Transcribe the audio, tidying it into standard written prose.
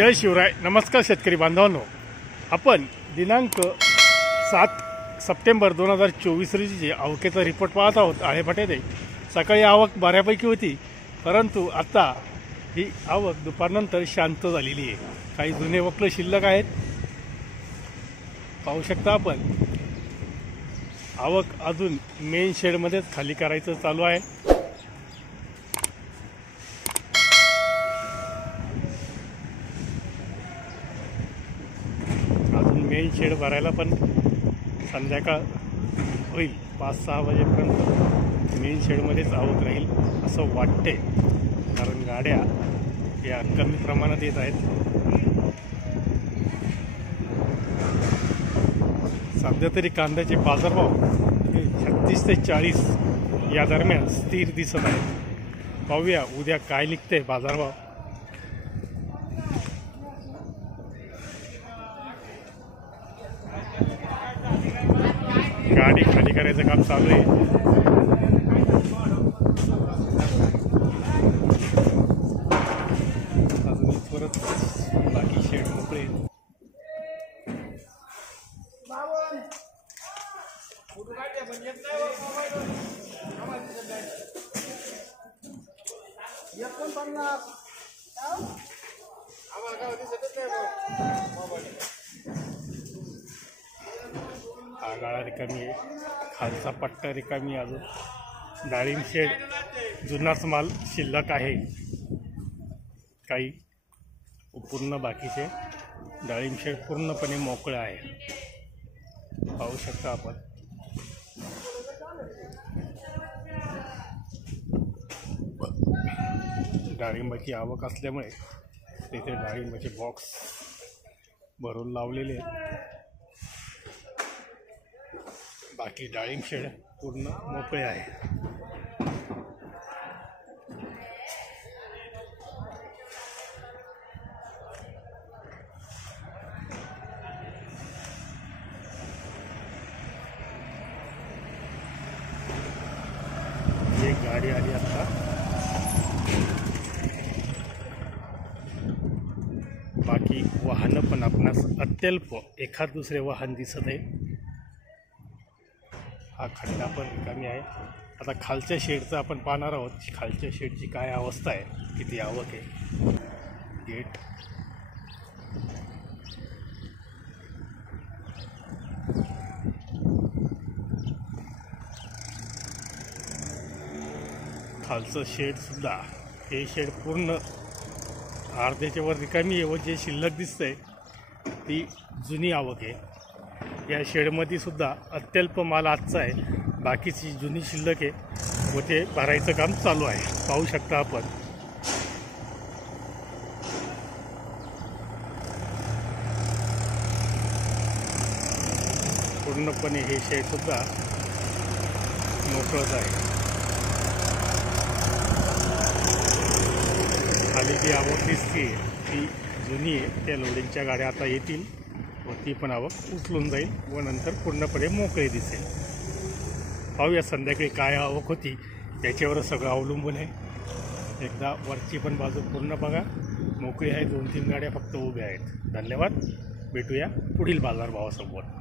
जय शिवराय. नमस्कार शेतकरी बांधवांनो, आपण दिनांक 7 सप्टेंबर 2024 रोजी आवकेचा रिपोर्ट पाहत आहोत. आळेफाट्यात सकाळी आवक बऱ्यापैकी होती, परंतु आता ही आवक दुपारनंतर शांत झालेली आहे. काही जुने वकलं शिल्लक आहेत. पाहू शकता आपण, आवक अजून मेन शेडमध्येच खाली करायचं चालू आहे. अजून मेन शेड भरायला पण संध्याकाळ होईल. 5-6 वाजेपर्यंत मेन शेडमध्येच आवक राहील असं वाटते, कारण गाड्या या कमी प्रमाणात येत आहेत. सध्या तरी कांद्याचे बाजारभाव 36 ते 40 या दरम्यान स्थिर दिसत आहेत. पाहूया उद्या काय निघते बाजारभाव. गाडी खाली करायचं काम चालू आहे. अजून परत बाकी शेड मोकळे. हा गाळा रिकामी आहे, खालचा पट्टा रिकामी. अजून डाळिंब शेड जुनाच माल शिल्लक आहे. काही पूर्ण बाकीचे डाळिंब शेड पूर्णपणे मोकळे आहे. पाहू शकता आपण. डाळिंबाची आवक असल्यामुळे तिथे डाळिंबाचे बॉक्स भरून लावलेले आहेत. बाकी डाळिंब शेड पूर्ण मोकळे आहे. एक गाडी आली आता. बाकी वाहनं पण आपणास अत्यल्प एखाद दुसरे वाहन दिसत आहे. हा खड्डा पण रिकामी आहे. आता खालच्या शेडचं आपण पाहणार आहोत. खालच्या शेडची काय अवस्था आहे, किती आवक आहे. गेट खालचं शेड सुद्धा, हे शेड पूर्ण अर्ध्याच्या वर रिकामी आहे व जे शिल्लक दिसतंय ती जुनी आवक आहे. या शेडमध्ये सुद्धा अत्यल्प माल आजचा आहे. बाकीची जुनी शिल्लक आहे व ते भरायचं काम चालू आहे. पाहू शकता आपण. पूर्णपणे हे शेड सुद्धा मोकळंच आहे. खाली जी आवक दिसते ती जुनी आहे. त्या लोडिंगच्या गाड्या आता येतील व ती पण आवक उचलून जाईल व नंतर पूर्णपणे मोकळे दिसेल. पाहूया संध्याकाळी काय आवक होती, याच्यावरच सगळं अवलंबून आहे. एकदा वरची पण बाजू पूर्ण बघा. मोकळी आहे, 2-3 गाड्या फक्त उभ्या आहेत. धन्यवाद. भेटूया पुढील बाजारभावासोबत.